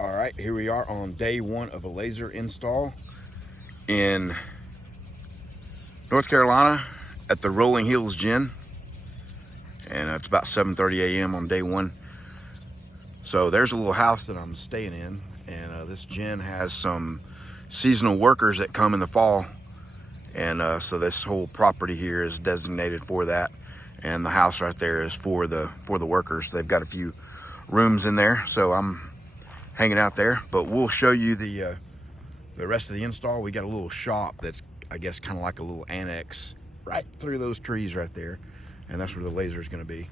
All right, here we are on day one of a laser install in North Carolina at the Rolling Hills Gin, and it's about 7:30 a.m. on day one. So there's a little house that I'm staying in, and this gin has some seasonal workers that come in the fall, and so this whole property here is designated for that, and the house right there is for the workers. They've got a few rooms in there, so I'm hanging out there, but we'll show you the rest of the install. We got a little shop that's, I guess, kind of like a little annex right through those trees right there, and that's where the laser is going to be.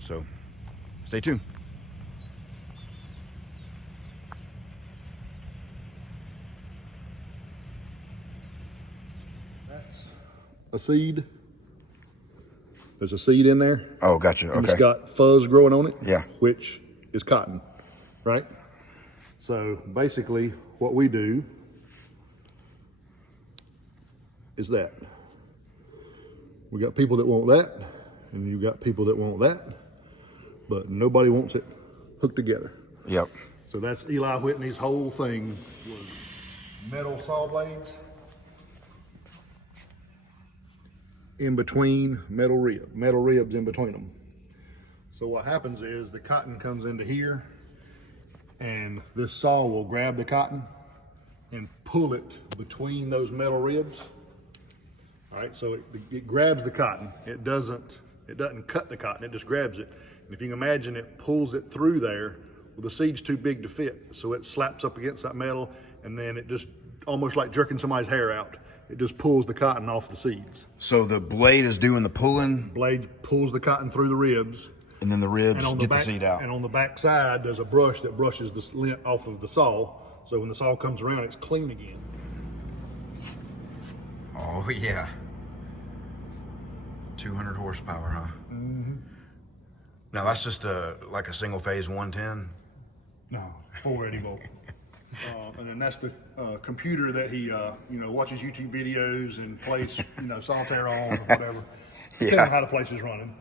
So stay tuned. That's a seed. There's a seed in there. Oh, gotcha. And okay. it's got fuzz growing on it. Yeah. Which is cotton, right? So basically what we do is that. We got people that want that, and you got people that want that, but nobody wants it hooked together. Yep. So that's Eli Whitney's whole thing was metal saw blades in between metal ribs in between them. So what happens is the cotton comes into here, and this saw will grab the cotton and pull it between those metal ribs. All right, so it grabs the cotton. It doesn't cut the cotton, it just grabs it. And if you can imagine, it pulls it through there. Well, the seed's too big to fit, so it slaps up against that metal, and then it just, almost like jerking somebody's hair out, it just pulls the cotton off the seeds. So the blade is doing the pulling? Blade pulls the cotton through the ribs. And then the ribs get the seed out. And on the back side, there's a brush that brushes the lint off of the saw. So when the saw comes around, it's clean again. Oh yeah. 200 horsepower, huh? Mm-hmm. Now that's just like a single phase 110? No, 480 volt. And then that's the computer that he watches YouTube videos and plays solitaire on or whatever. Depending on how the place is running.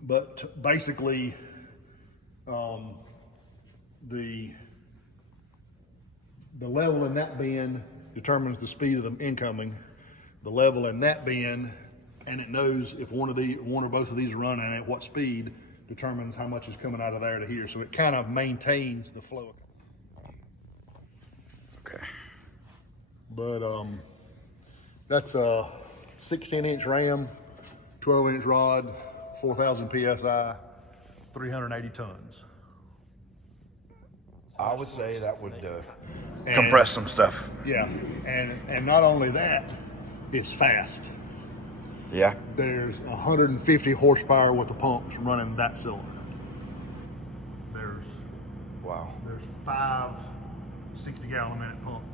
But basically, the level in that bin determines the speed of the incoming. The level in that bin, and it knows if one or both of these are running at what speed, determines how much is coming out of there to here. So it kind of maintains the flow. Okay. But that's a 16-inch ram, 12-inch rod, 4,000 PSI, 380 tons. I would say that would compress some stuff. Yeah, and not only that, it's fast. Yeah. There's 150 horsepower with the pumps running that cylinder. There's 5 60-gallon-a-minute pumps.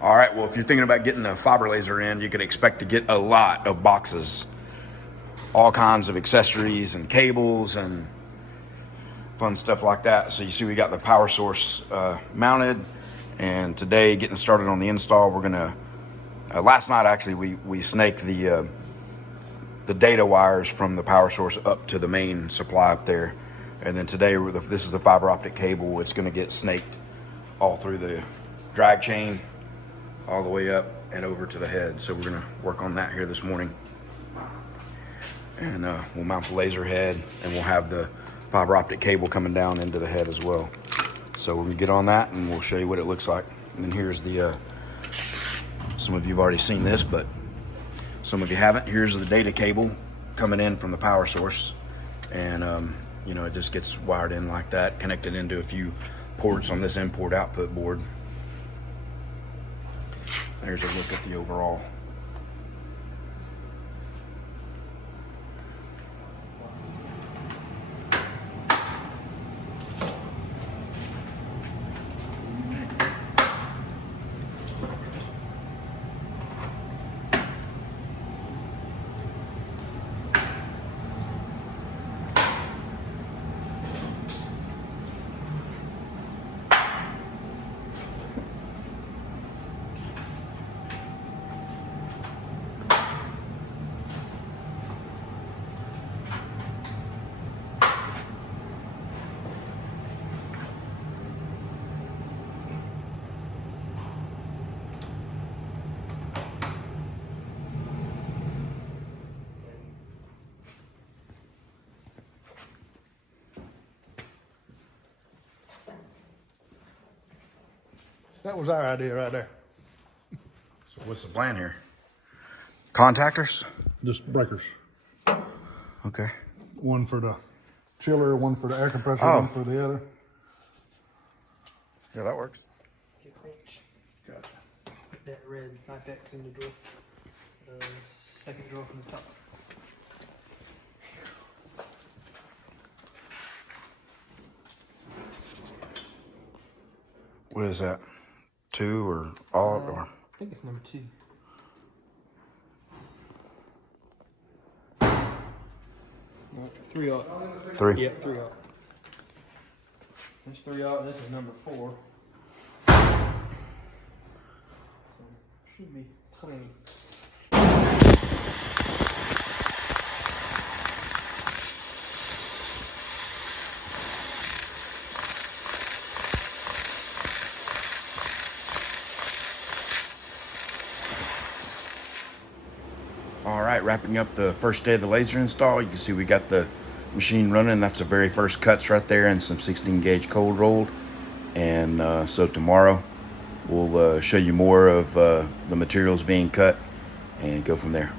All right, well, if you're thinking about getting a fiber laser in, you could expect to get a lot of boxes. All kinds of accessories and cables and fun stuff like that. So you see we got the power source mounted, and today, getting started on the install, we're gonna, last night actually, we snaked the data wires from the power source up to the main supply up there. And then today, this is the fiber optic cable. It's gonna get snaked all through the drag chain, all the way up and over to the head. So we're gonna work on that here this morning. And we'll mount the laser head, and we'll have the fiber optic cable coming down into the head as well. So we're gonna get on that, and we'll show you what it looks like. And then here's the, some of you have already seen this, but some of you haven't. Here's the data cable coming in from the power source. And it just gets wired in like that, connected into a few ports on this import output board. There's a look at the overall. That was our idea right there. So what's the plan here? Contactors? Just breakers. Okay. One for the chiller, one for the air compressor, Oh. one for the other. Yeah, that works. Get a wrench. Gotcha. Put that red Vipex in the drawer. Second drawer from the top. What is that? 2 or all or? I think it's number 2. No, 3 aught. 3. Yeah, 3 aught. This 3 aught, this is number 4. So, should be plenty. All right, wrapping up the first day of the laser install. You can see we got the machine running. That's the very first cuts right there, and some 16 gauge cold rolled. And so tomorrow we'll show you more of the materials being cut and go from there.